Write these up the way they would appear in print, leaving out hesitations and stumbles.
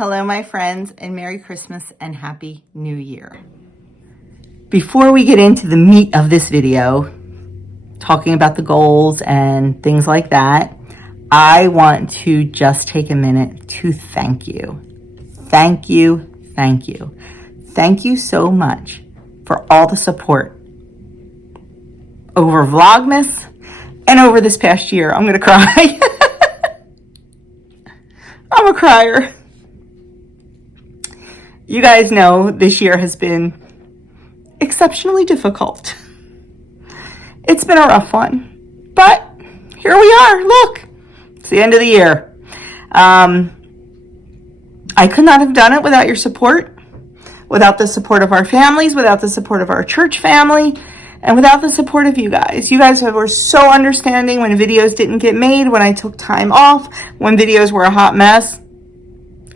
Hello, my friends, and Merry Christmas and Happy New Year. Before we get into the meat of this video, talking about the goals and things like that, I want to just take a minute to thank you. Thank you, thank you. Thank you so much for all the support over Vlogmas and over this past year. I'm gonna cry. I'm a crier. You guys know this year has been exceptionally difficult. It's been a rough one, but here we are. Look, it's the end of the year. I could not have done it without your support, without the support of our families, without the support of our church family, and without the support of you guys. You guys were so understanding when videos didn't get made, when I took time off, when videos were a hot mess.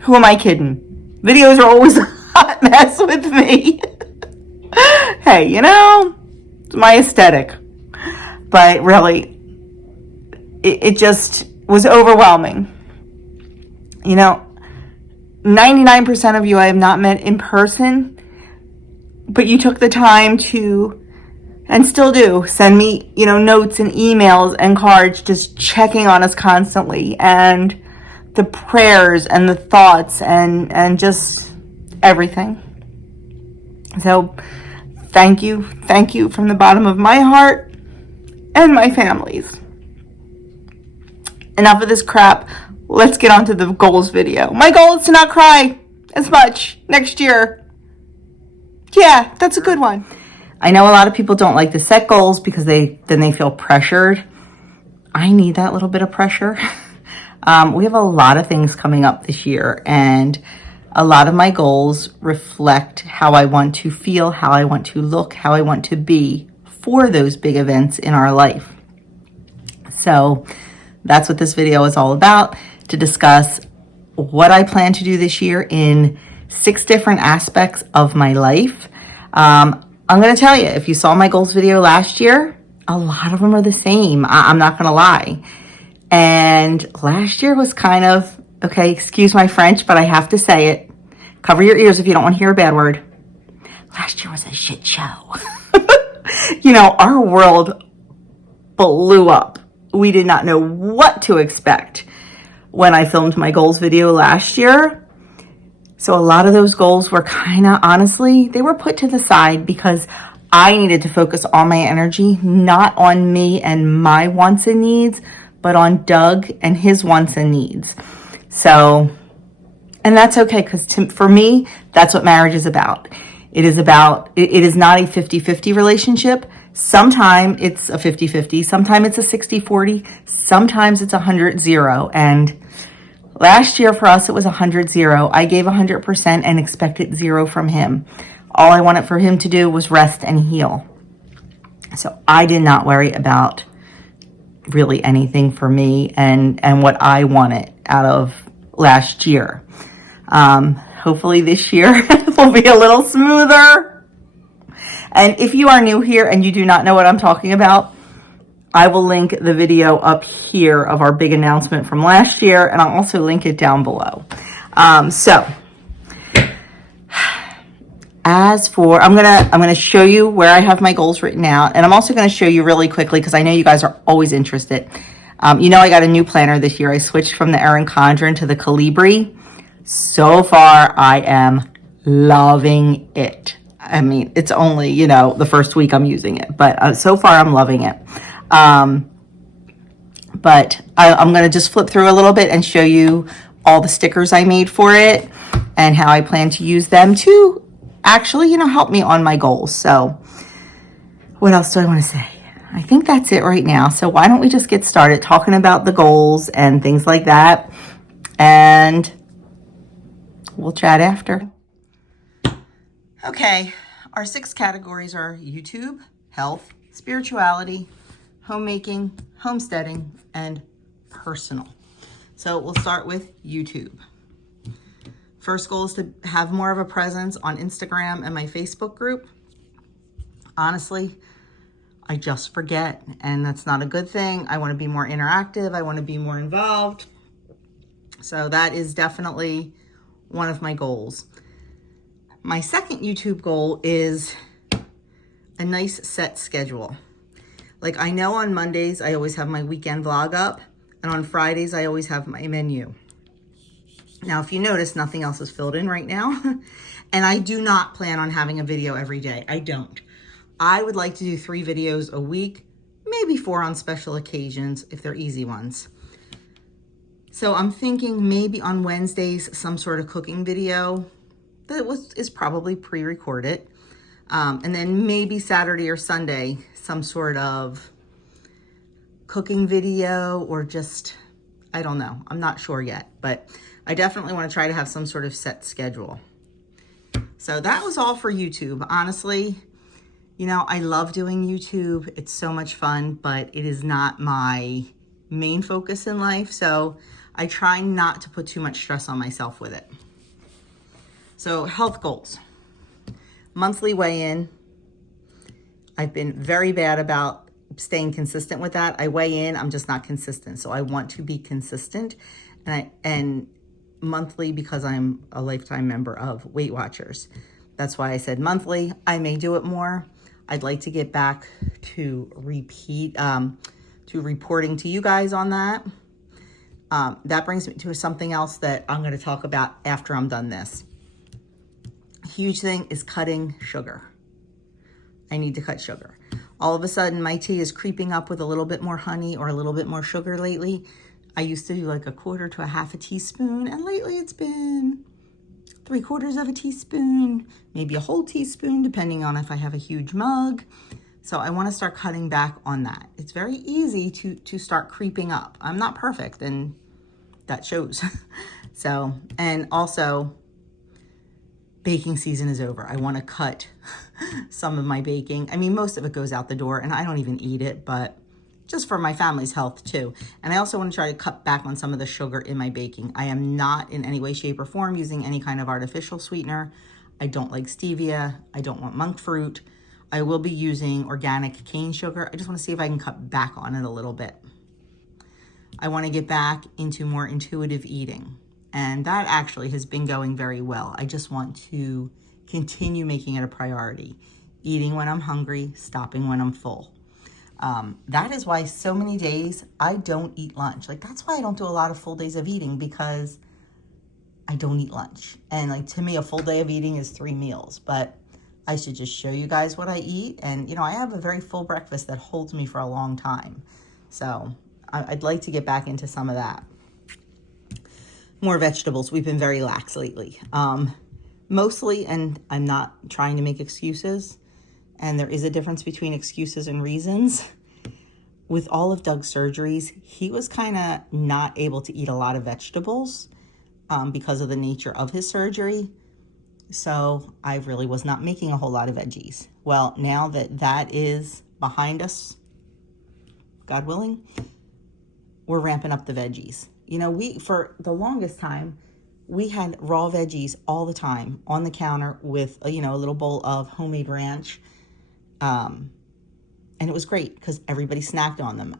Who am I kidding? Videos are always a hot mess with me. Hey, you know, it's my aesthetic. But really, it just was overwhelming. You know, 99% of you I have not met in person, but you took the time to, and still do, send me, you know, notes and emails and cards, just checking on us constantly, and the prayers and the thoughts and just everything. So thank you from the bottom of my heart and my family's. Enough of this crap. Let's get on to the goals video. My goal is to not cry as much next year. Yeah, that's a good one. I know a lot of people don't like to set goals because then they feel pressured. I need that little bit of pressure. We have a lot of things coming up this year, and a lot of my goals reflect how I want to feel, how I want to look, how I want to be for those big events in our life. So that's what this video is all about, to discuss what I plan to do this year in 6 different aspects of my life. I'm going to tell you, if you saw my goals video last year, a lot of them are the same. I'm not going to lie. And last year was kind of, okay, excuse my French, but I have to say it. Cover your ears if you don't want to hear a bad word. Last year was a shit show. You know, our world blew up. We did not know what to expect when I filmed my goals video last year. So a lot of those goals were kind of, honestly, they were put to the side because I needed to focus all my energy, not on me and my wants and needs, but on Doug and his wants and needs. So, and that's okay, because for me, that's what marriage is about. It is not a 50-50 relationship. Sometimes it's a 50-50, sometimes it's a 60-40, sometimes it's 100-0. And last year for us, it was 100-0. I gave 100% and expected 0 from him. All I wanted for him to do was rest and heal. So I did not worry about really anything for me and what I wanted out of last year. Hopefully this year will be a little smoother. And if you are new here and you do not know what I'm talking about, I will link the video up here of our big announcement from last year, and I'll also link it down below. As for, I'm gonna show you where I have my goals written out, and I'm also gonna show you really quickly because I know you guys are always interested. You know, I got a new planner this year. I switched from the Erin Condren to the Calibri. So far, I am loving it. I mean, it's only, you know, the first week I'm using it, but so far I'm loving it. But I'm gonna just flip through a little bit and show you all the stickers I made for it and how I plan to use them to actually, you know, help me on my goals. So what else do I want to say? I think that's it right now. So why don't we just get started talking about the goals and things like that, and we'll chat after. Okay, our 6 categories are YouTube, health, spirituality, homemaking, homesteading, and personal. So we'll start with YouTube. First goal is to have more of a presence on Instagram and my Facebook group. Honestly, I just forget, and that's not a good thing. I want to be more interactive. I want to be more involved. So that is definitely one of my goals. My second YouTube goal is a nice set schedule. Like, I know on Mondays, I always have my weekend vlog up, and on Fridays, I always have my menu. Now, if you notice, nothing else is filled in right now, and I do not plan on having a video every day. I don't. I would like to do 3 videos a week, maybe 4 on special occasions if they're easy ones. So I'm thinking maybe on Wednesdays, some sort of cooking video that is probably pre-recorded. And then maybe Saturday or Sunday, some sort of cooking video, or just, I don't know. I'm not sure yet, but I definitely want to try to have some sort of set schedule. So that was all for YouTube. Honestly, you know, I love doing YouTube. It's so much fun, but it is not my main focus in life. So I try not to put too much stress on myself with it. So health goals. Monthly weigh-in. I've been very bad about staying consistent with that. I weigh in, I'm just not consistent. So I want to be consistent. And monthly, because I'm a lifetime member of Weight Watchers. That's why I said monthly. I may do it more. I'd like to get back to reporting to you guys on that. That brings me to something else that I'm going to talk about after I'm done this. Huge thing is cutting sugar. I need to cut sugar. All of a sudden, my tea is creeping up with a little bit more honey or a little bit more sugar lately. I used to do like 1/4 to 1/2 teaspoon, and lately it's been 3/4 of a teaspoon, maybe a whole teaspoon, depending on if I have a huge mug. So I want to start cutting back on that. It's very easy to start creeping up. I'm not perfect, and that shows. So, and also, baking season is over. I want to cut some of my baking. I mean, most of it goes out the door, and I don't even eat it, but just for my family's health too. And I also want to try to cut back on some of the sugar in my baking. I am not in any way, shape, or form using any kind of artificial sweetener. I don't like stevia. I don't want monk fruit. I will be using organic cane sugar. I just want to see if I can cut back on it a little bit. I want to get back into more intuitive eating. And that actually has been going very well. I just want to continue making it a priority. Eating when I'm hungry, stopping when I'm full. That is why so many days I don't eat lunch. Like, that's why I don't do a lot of full days of eating, because I don't eat lunch. And like, to me, a full day of eating is 3 meals, but I should just show you guys what I eat. And, you know, I have a very full breakfast that holds me for a long time. So I'd like to get back into some of that. More vegetables. We've been very lax lately. Mostly, and I'm not trying to make excuses, and there is a difference between excuses and reasons. With all of Doug's surgeries, he was kind of not able to eat a lot of vegetables because of the nature of his surgery. So I really was not making a whole lot of veggies. Well, now that that is behind us, God willing, we're ramping up the veggies. You know, for the longest time, we had raw veggies all the time on the counter with, a little bowl of homemade ranch. And it was great because everybody snacked on them.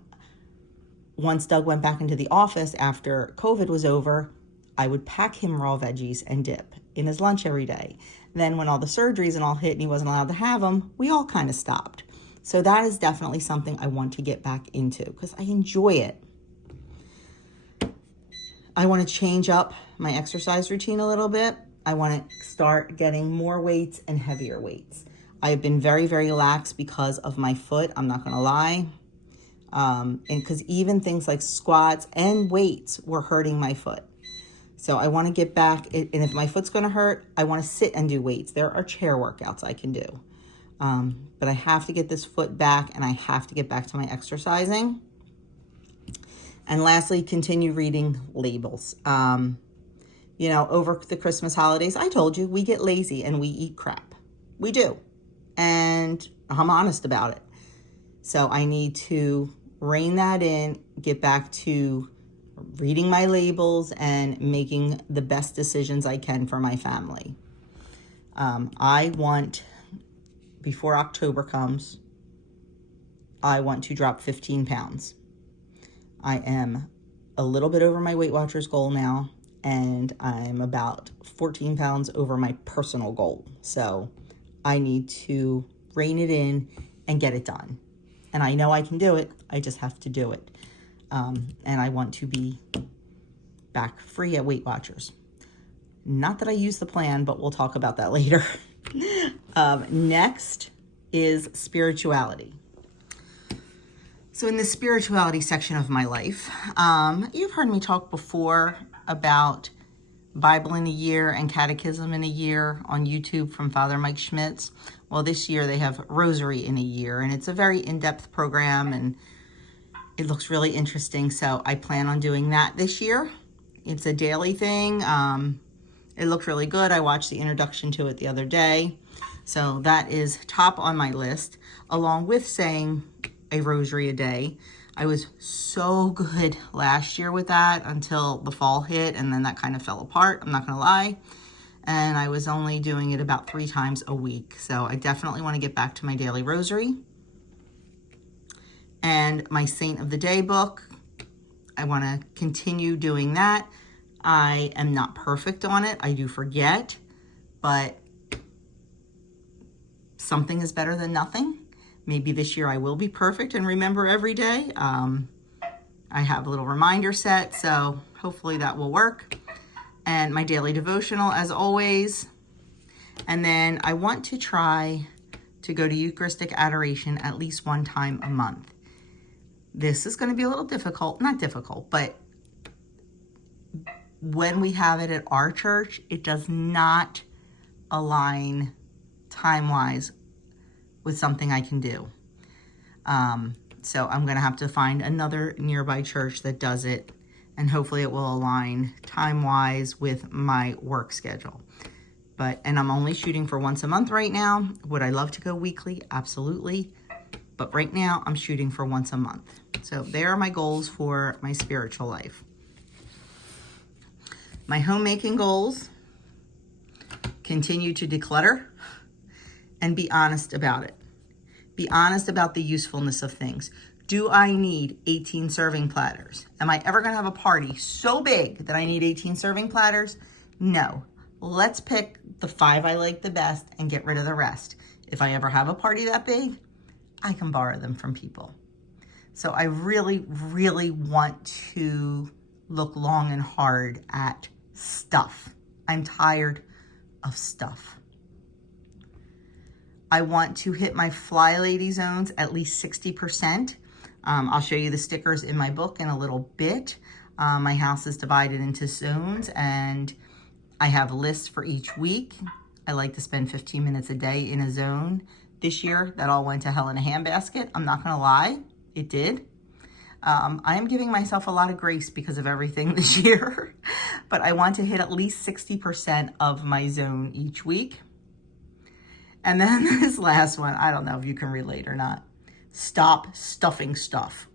Once Doug went back into the office after COVID was over, I would pack him raw veggies and dip in his lunch every day. Then when all the surgeries and all hit and he wasn't allowed to have them, we all kind of stopped. So that is definitely something I want to get back into because I enjoy it. I want to change up my exercise routine a little bit. I want to start getting more weights and heavier weights. I have been very, very lax because of my foot. I'm not going to lie. And because even things like squats and weights were hurting my foot. So I want to get back. And if my foot's going to hurt, I want to sit and do weights. There are chair workouts I can do. But I have to get this foot back, and I have to get back to my exercising. And lastly, continue reading labels. Over the Christmas holidays, I told you, we get lazy and we eat crap. We do. And I'm honest about it. So I need to rein that in, get back to reading my labels and making the best decisions I can for my family. I want, before October comes, I want to drop 15 pounds. I am a little bit over my Weight Watchers goal now, and I'm about 14 pounds over my personal goal. So I need to rein it in and get it done. And I know I can do it. I just have to do it. And I want to be back free at Weight Watchers. Not that I use the plan, but we'll talk about that later. Next is spirituality. So in the spirituality section of my life, you've heard me talk before about Bible in a year and Catechism in a year on YouTube from Father Mike Schmitz. Well, this year they have Rosary in a year, and it's a very in-depth program, and it looks really interesting. So I plan on doing that this year. It's a daily thing. It looked really good. I watched the introduction to it the other day. So that is top on my list, along with saying a rosary a day. I was so good last year with that until the fall hit, and then that kind of fell apart, I'm not gonna lie. And I was only doing it about 3 times a week. So I definitely want to get back to my daily rosary. And my Saint of the Day book, I want to continue doing that. I am not perfect on it. I do forget, but something is better than nothing. Maybe this year I will be perfect and remember every day. I have a little reminder set, so hopefully that will work. And my daily devotional, as always. And then I want to try to go to Eucharistic adoration at least 1 time a month. This is going to be a little difficult, not difficult, but when we have it at our church, it does not align time-wise with something I can do. So I'm going to have to find another nearby church that does it, and hopefully it will align time-wise with my work schedule. And I'm only shooting for once a month right now. Would I love to go weekly? Absolutely. But right now I'm shooting for once a month. So there are my goals for my spiritual life. My homemaking goals: continue to declutter and be honest about it. Be honest about the usefulness of things. Do I need 18 serving platters? Am I ever gonna have a party so big that I need 18 serving platters? No. Let's pick the 5 I like the best and get rid of the rest. If I ever have a party that big, I can borrow them from people. So I really, really want to look long and hard at stuff. I'm tired of stuff. I want to hit my fly lady zones at least 60%. I'll show you the stickers in my book in a little bit. My house is divided into zones, and I have lists for each week. I like to spend 15 minutes a day in a zone. This year, that all went to hell in a handbasket. I'm not gonna lie, it did. I am giving myself a lot of grace because of everything this year, but I want to hit at least 60% of my zone each week. And then this last one, I don't know if you can relate or not. Stop stuffing stuff.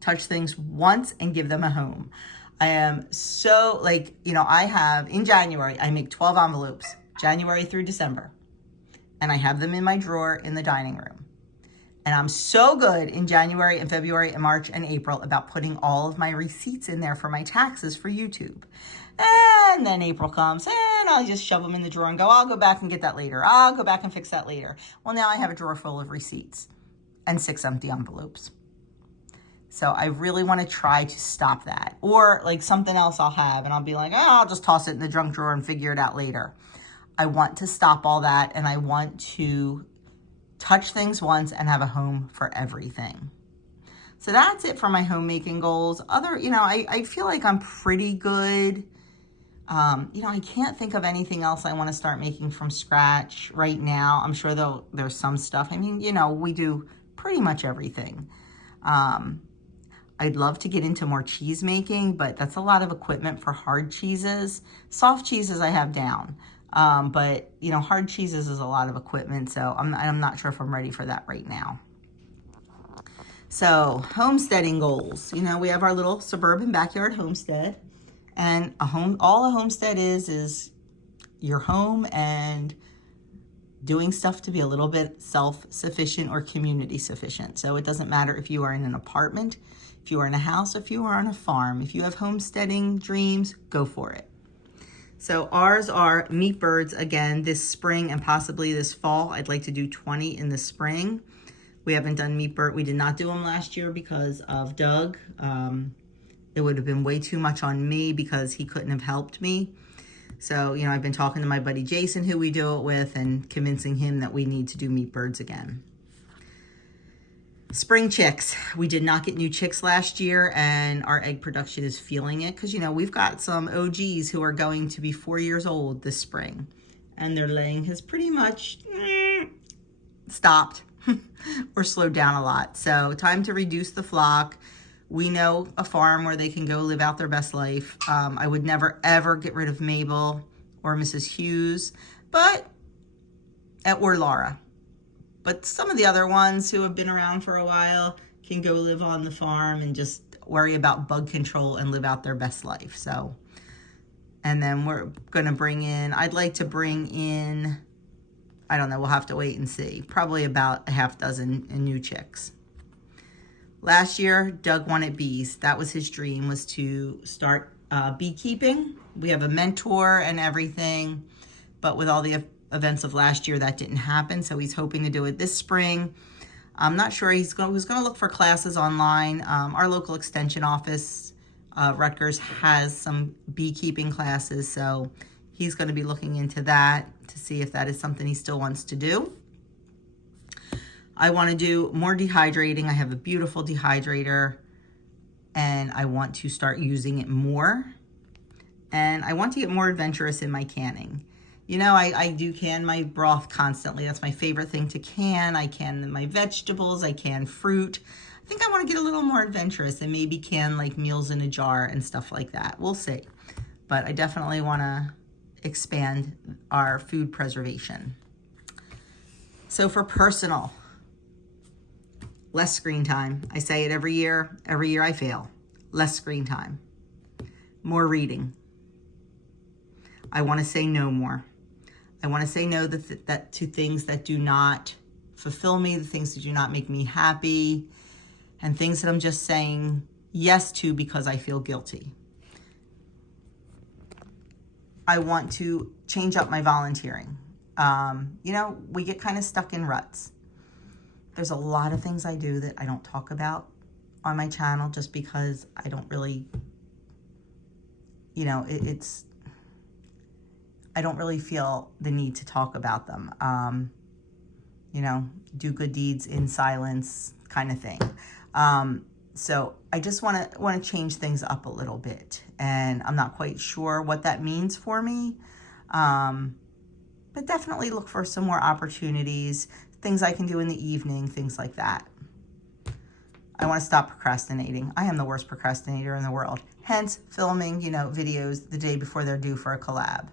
Touch things once and give them a home. I am so I have, in January, I make 12 envelopes, January through December. And I have them in my drawer in the dining room. And I'm so good in January and February and March and April about putting all of my receipts in there for my taxes for YouTube. And then April comes and I'll just shove them in the drawer and go, I'll go back and get that later. I'll go back and fix that later. Well, now I have a drawer full of receipts and 6 empty envelopes. So I really want to try to stop that. Or like something else I'll have and I'll be like, I'll just toss it in the junk drawer and figure it out later. I want to stop all that, and I want to touch things once and have a home for everything. So that's it for my homemaking goals. I feel like I'm pretty good. I can't think of anything else I want to start making from scratch right now. I'm sure there's some stuff. I mean, we do pretty much everything. I'd love to get into more cheese making, but that's a lot of equipment for hard cheeses. Soft cheeses I have down. But hard cheeses is a lot of equipment, so I'm not sure if I'm ready for that right now. So homesteading goals. We have our little suburban backyard homestead, and all a homestead is your home and doing stuff to be a little bit self-sufficient or community sufficient. So it doesn't matter if you are in an apartment, If you are in a house, if you are on a farm, if you have homesteading dreams, go for it. So ours are meat birds again this spring and possibly this fall. I'd like to do 20 in the spring. We haven't done meat bird. We did not do them last year because of Doug. It would have been way too much on me because he couldn't have helped me. So, you know, I've been talking to my buddy Jason, who we do it with, and convincing him that we need to do meat birds again. Spring chicks. We did not get new chicks last year, and our egg production is feeling it because, you know, we've got some OGs who are going to be 4 years old this spring, and their laying has pretty much stopped or slowed down a lot. So time to reduce the flock. We know a farm where they can go live out their best life. I would never, ever get rid of Mabel or Mrs. Hughes, or Laura. But some of the other ones who have been around for a while can go live on the farm and just worry about bug control and live out their best life. So, and then we're going to bring in, I'd like to bring in, I don't know, we'll have to wait and see, probably about a half dozen new chicks. Last year, Doug wanted bees. That was his dream, was to start beekeeping. We have a mentor and everything, but with all the events of last year, that didn't happen. So he's hoping to do it this spring. I'm not sure. He's going to look for classes online. Our local extension office, Rutgers, has some beekeeping classes. So he's going to be looking into that to see if that is something he still wants to do. I want to do more dehydrating. I have a beautiful dehydrator and I want to start using it more. And I want to get more adventurous in my canning. You know, I do can my broth constantly. That's my favorite thing to can. I can my vegetables, I can fruit. I think I want to get a little more adventurous and maybe can like meals in a jar and stuff like that. We'll see. But I definitely want to expand our food preservation. So for personal, less screen time. I say it every year. Every year I fail. Less screen time. More reading. I want to say no more. I want to say no that to things that do not fulfill me, the things that do not make me happy, and things that I'm just saying yes to because I feel guilty. I want to change up my volunteering. You know, we get kind of stuck in ruts. There's a lot of things I do that I don't talk about on my channel just because I don't really, you know, I don't really feel the need to talk about them. You know, do good deeds in silence kind of thing. So I just want to change things up a little bit, and I'm not quite sure what that means for me. But definitely look for some more opportunities, things I can do in the evening, things like that. I want to stop procrastinating. I am the worst procrastinator in the world. Hence filming, you know, videos the day before they're due for a collab.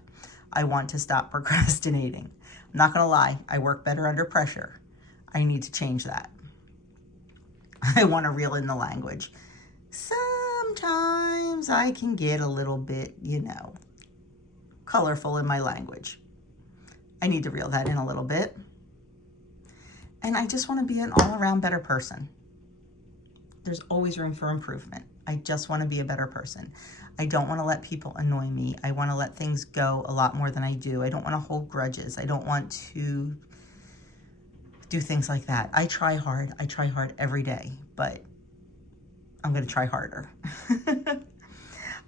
I want to stop procrastinating. I'm not going to lie. I work better under pressure. I need to change that. I want to reel in the language. Sometimes I can get a little bit, you know, colorful in my language. I need to reel that in a little bit. And I just want to be an all-around better person. There's always room for improvement. I just want to be a better person. I don't want to let people annoy me. I want to let things go a lot more than I do. I don't want to hold grudges. I don't want to do things like that. I try hard. I try hard every day, but I'm going to try harder.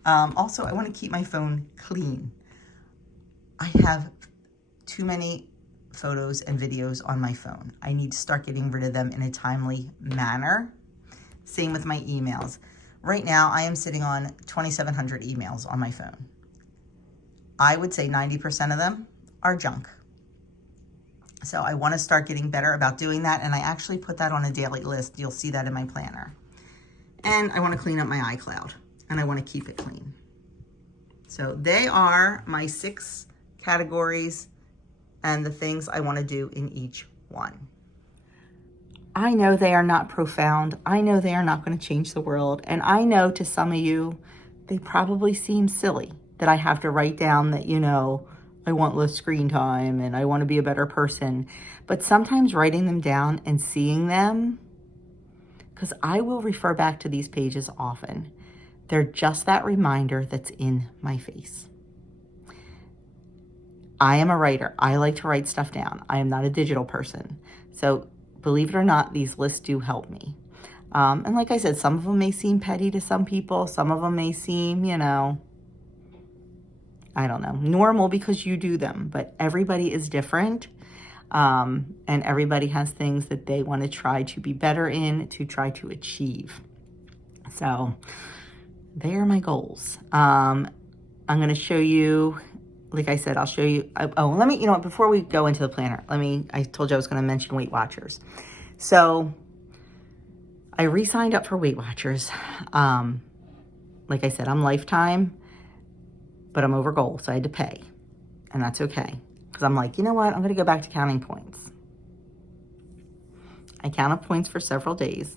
Also, I want to keep my phone clean. I have too many photos and videos on my phone. I need to start getting rid of them in a timely manner. Same with my emails. Right now, I am sitting on 2,700 emails on my phone. I would say 90% of them are junk. So I want to start getting better about doing that, and I actually put that on a daily list. You'll see that in my planner. And I want to clean up my iCloud, and I want to keep it clean. So they are my 6 categories and the things I want to do in each one. I know they are not profound. I know they are not going to change the world. And I know to some of you, they probably seem silly that I have to write down that, you know, I want less screen time and I want to be a better person. But sometimes writing them down and seeing them because I will refer back to these pages often. They're just that reminder that's in my face. I am a writer. I like to write stuff down. I am not a digital person. So believe it or not, these lists do help me. And like I said, some of them may seem petty to some people. Some of them may seem, you know, I don't know, normal because you do them. But everybody is different. And everybody has things that they want to try to be better in, to try to achieve. So they are my goals. I'm going to show you, like I said, I'll show you. Oh, let me, you know what, before we go into the planner, I told you I was going to mention Weight Watchers. So I re-signed up for Weight Watchers. Like I said, I'm lifetime, but I'm over goal, so I had to pay. And that's okay. Because I'm like, you know what? I'm going to go back to counting points. I counted points for several days.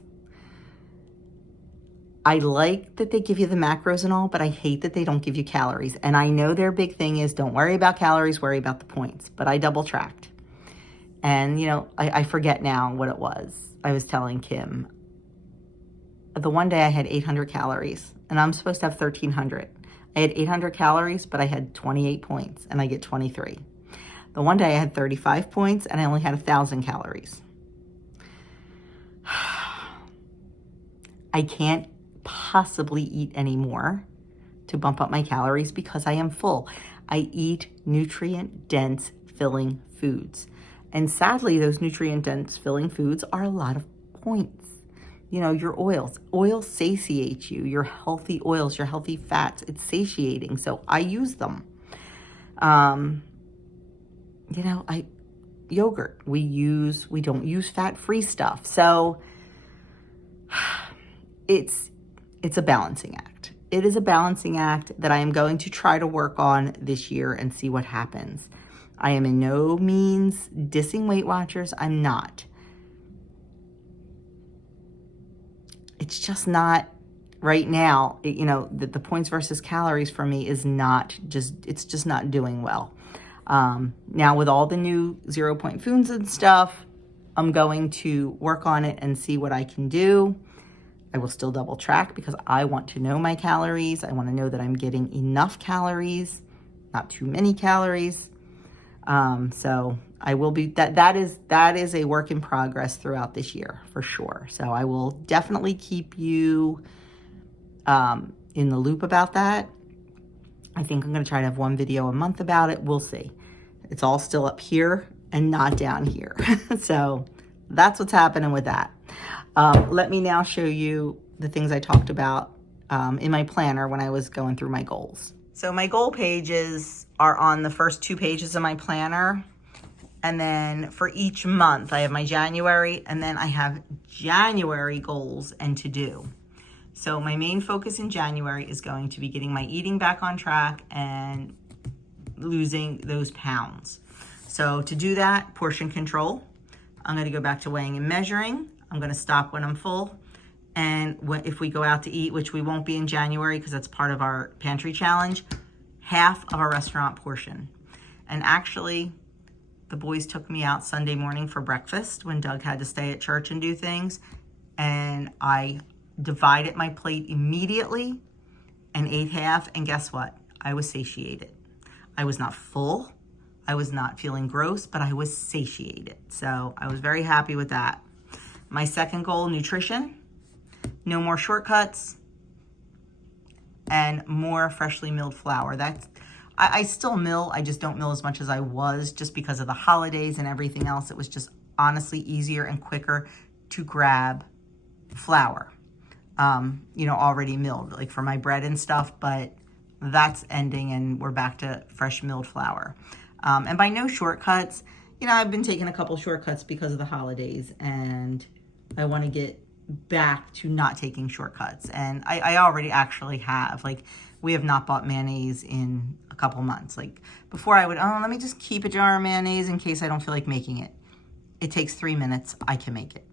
I like that they give you the macros and all, but I hate that they don't give you calories. And I know their big thing is don't worry about calories, worry about the points. But I double tracked. And, you know, I forget now what it was. I was telling Kim. The one day I had 800 calories, and I'm supposed to have 1,300. I had 800 calories, but I had 28 points, and I get 23. The one day I had 35 points, and I only had 1,000 calories. I can't possibly eat anymore to bump up my calories because I am full. I eat nutrient-dense filling foods. And sadly, those nutrient-dense filling foods are a lot of points. You know, your oils. Oils satiate you. Your healthy oils, your healthy fats. It's satiating. So I use them. You know, yogurt. We don't use fat-free stuff. So it's a balancing act. It is a balancing act that I am going to try to work on this year and see what happens. I am in no means dissing Weight Watchers. I'm not. It's just not right now. You know, the points versus calories for me is not just, it's just not doing well. Now with all the new 0 point foods and stuff, I'm going to work on it and see what I can do. I will still double track because I want to know my calories. I want to know that I'm getting enough calories, not too many calories. So I will be, that is a work in progress throughout this year for sure. So I will definitely keep you, in the loop about that. I think I'm going to try to have one video a month about it. We'll see. It's all still up here and not down here. So that's what's happening with that. Let me now show you the things I talked about in my planner when I was going through my goals. So my goal pages are on the first 2 pages of my planner. And then for each month, I have my January, and then I have January goals and to do. So my main focus in January is going to be getting my eating back on track and losing those pounds. So to do that, portion control. I'm going to go back to weighing and measuring. I'm going to stop when I'm full. And if we go out to eat, which we won't be in January because that's part of our pantry challenge, half of our restaurant portion. And actually, the boys took me out Sunday morning for breakfast when Doug had to stay at church and do things. And I divided my plate immediately and ate half. And guess what? I was satiated. I was not full. I was not feeling gross, but I was satiated. So I was very happy with that. My second goal, nutrition. No more shortcuts and more freshly milled flour. I still mill. I just don't mill as much as I was just because of the holidays and everything else. It was just honestly easier and quicker to grab flour, you know, already milled, like for my bread and stuff, but that's ending and we're back to fresh milled flour. And by no shortcuts, you know, I've been taking a couple shortcuts because of the holidays and I want to get back to not taking shortcuts. And I already actually have, like, we have not bought mayonnaise in a couple months. Like before I would, oh, let me just keep a jar of mayonnaise in case I don't feel like making it. It takes 3 minutes. I can make it.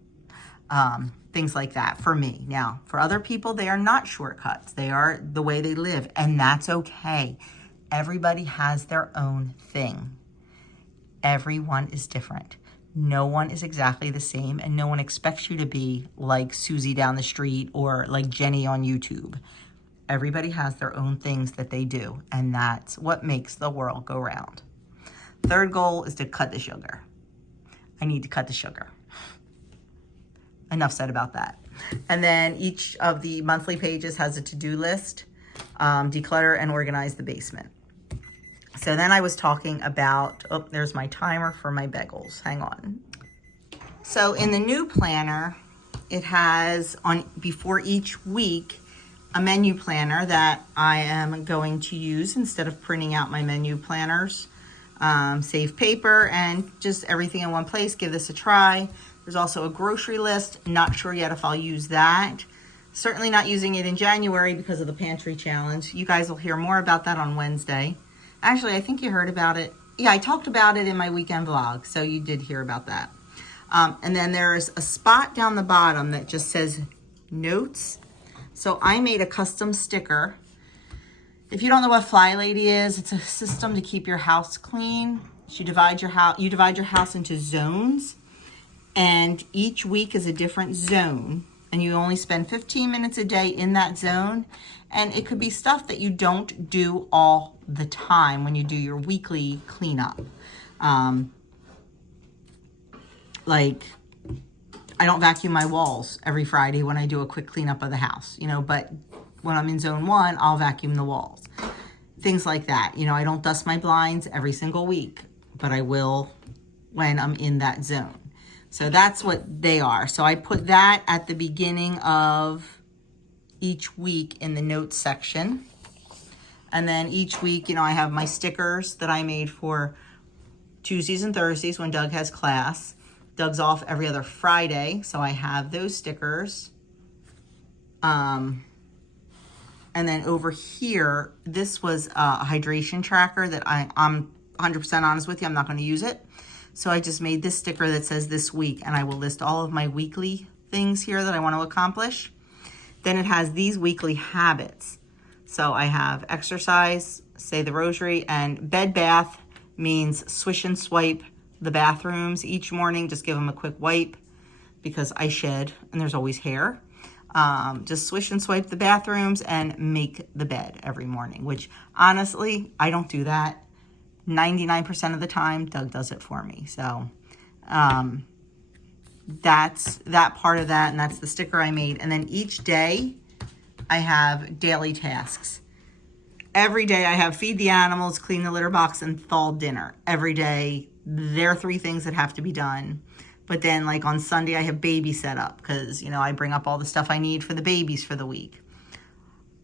Things like that for me. Now, for other people, they are not shortcuts. They are the way they live, and that's okay. Everybody has their own thing. Everyone is different. No one is exactly the same, and no one expects you to be like Susie down the street or like Jenny on YouTube. Everybody has their own things that they do, and that's what makes the world go round. Third goal is to cut the sugar. I need to cut the sugar. Enough said about that. And then each of the monthly pages has a to-do list, declutter and organize the basement. So then I was talking about, oh, there's my timer for my bagels. Hang on. So in the new planner, it has on before each week a menu planner that I am going to use instead of printing out my menu planners. Save paper and just everything in one place. Give this a try. There's also a grocery list. Not sure yet if I'll use that. Certainly not using it in January because of the pantry challenge. You guys will hear more about that on Wednesday. Actually, I think you heard about it. Yeah, I talked about it in my weekend vlog, so you did hear about that. And then there's a spot down the bottom that just says notes. So I made a custom sticker. If you don't know what Fly Lady is, it's a system to keep your house clean. You divide your house into zones, and each week is a different zone, and you only spend 15 minutes a day in that zone. And it could be stuff that you don't do all the time when you do your weekly cleanup. Like, I don't vacuum my walls every Friday when I do a quick cleanup of the house, you know, but when I'm in zone 1, I'll vacuum the walls. Things like that. You know, I don't dust my blinds every single week, but I will when I'm in that zone. So that's what they are. So I put that at the beginning of each week in the notes section. And then each week, you know, I have my stickers that I made for Tuesdays and Thursdays when Doug has class. Doug's off every other Friday, so I have those stickers. And then over here, this was a hydration tracker that I'm 100% honest with you, I'm not going to use it. So I just made this sticker that says this week, and I will list all of my weekly things here that I want to accomplish. Then it has these weekly habits. So I have exercise, say the rosary, and bed bath means swish and swipe the bathrooms each morning. Just give them a quick wipe because I shed and there's always hair. Just swish and swipe the bathrooms and make the bed every morning, which honestly, I don't do that. 99% of the time, Doug does it for me. So that's that part of that, and that's the sticker I made. And then each day I have daily tasks. Every day I have feed the animals, clean the litter box, and thaw dinner. Every day there are 3 things that have to be done. But then like on Sunday I have baby set up because, you know, I bring up all the stuff I need for the babies for the week.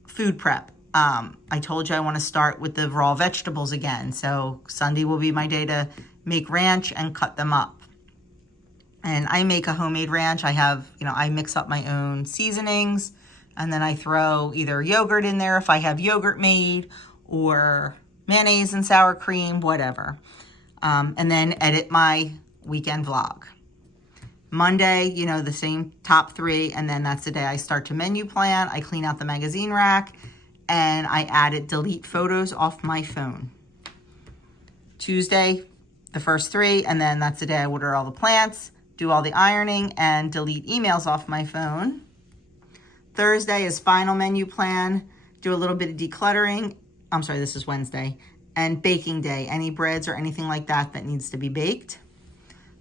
Food prep. I told you I want to start with the raw vegetables again. So Sunday will be my day to make ranch and cut them up. And I make a homemade ranch. I have, you know, I mix up my own seasonings, and then I throw either yogurt in there if I have yogurt made, or mayonnaise and sour cream, whatever. And then edit my weekend vlog. Monday, you know, the same top 3, and then that's the day I start to menu plan. I clean out the magazine rack, and I added delete photos off my phone. Tuesday, the first 3, and then that's the day I water all the plants, do all the ironing, and delete emails off my phone. Thursday is final menu plan, do a little bit of decluttering. I'm sorry, this is Wednesday. And baking day, any breads or anything like that that needs to be baked.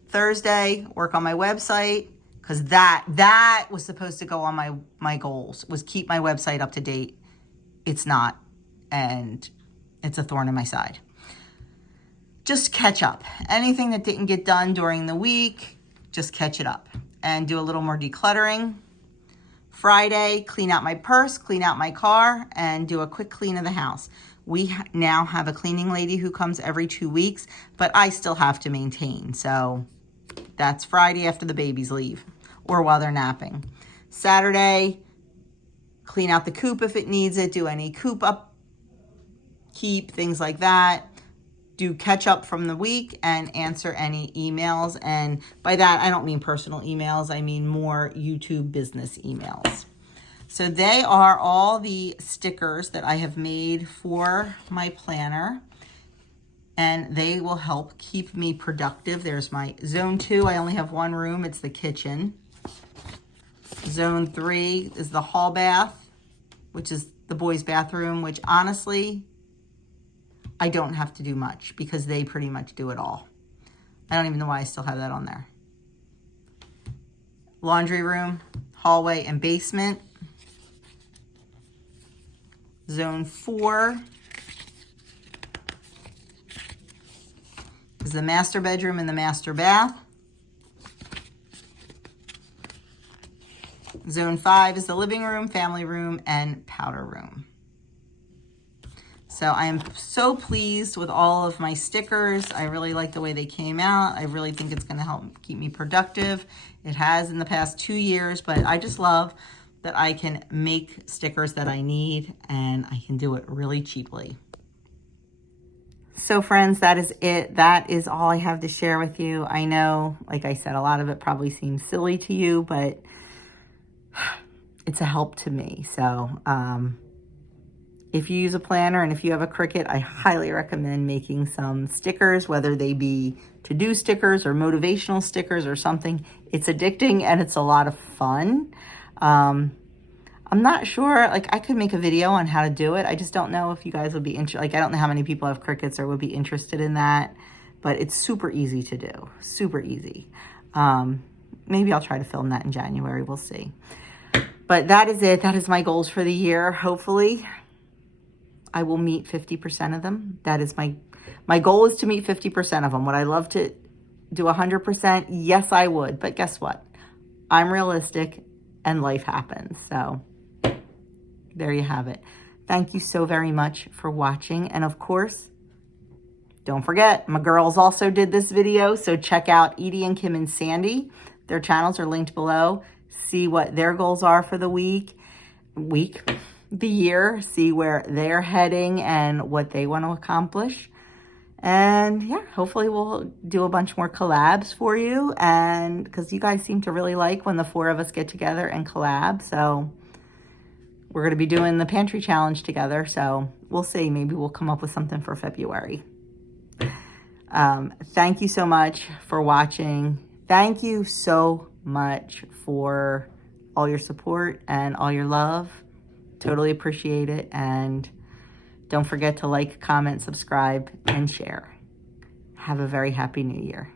Thursday, work on my website, because that was supposed to go on my goals, was keep my website up to date. It's not, and it's a thorn in my side. Just catch up. Anything that didn't get done during the week, just catch it up and do a little more decluttering. Friday, clean out my purse, clean out my car, and do a quick clean of the house. We now have a cleaning lady who comes every 2 weeks, but I still have to maintain. So that's Friday after the babies leave or while they're napping. Saturday, clean out the coop if it needs it, do any coop upkeep, things like that. Do catch up from the week and answer any emails. And by that, I don't mean personal emails. I mean more YouTube business emails. So they are all the stickers that I have made for my planner. and they will help keep me productive. There's my zone 2. I only have one room. It's the kitchen. Zone 3 is the hall bath, which is the boys' bathroom, which honestly, I don't have to do much because they pretty much do it all. I don't even know why I still have that on there. Laundry room, hallway, and basement. Zone 4 is the master bedroom and the master bath. Zone 5 is the living room, family room, and powder room. So I am so pleased with all of my stickers. I really like the way they came out. I really think it's going to help keep me productive. It has in the past 2 years, but I just love that I can make stickers that I need and I can do it really cheaply. So friends, that is it. That is all I have to share with you. I know, like I said, a lot of it probably seems silly to you, but it's a help to me. So if you use a planner and if you have a Cricut, I highly recommend making some stickers, whether they be to-do stickers or motivational stickers or something. It's addicting and it's a lot of fun. I'm not sure, like I could make a video on how to do it. I just don't know if you guys would be interested. Like I don't know how many people have Cricuts or would be interested in that, but it's super easy to do, super easy. Maybe I'll try to film that in January, we'll see. But that is it. That is my goals for the year. Hopefully I will meet 50% of them. That is my goal is to meet 50% of them. Would I love to do 100%? Yes, I would. But guess what? I'm realistic and life happens. So there you have it. Thank you so very much for watching. And of course, don't forget, my girls also did this video. So check out Edie and Kim and Sandy. Their channels are linked below. See what their goals are for the the year, see where they're heading and what they want to accomplish. And yeah, hopefully we'll do a bunch more collabs for you. And because you guys seem to really like when the 4 of us get together and collab. So we're going to be doing the pantry challenge together. So we'll see, maybe we'll come up with something for February. Thank you so much for watching. Thank you so much for all your support and all your love. Totally appreciate it. And don't forget to like, comment, subscribe, and share. Have a very happy new year.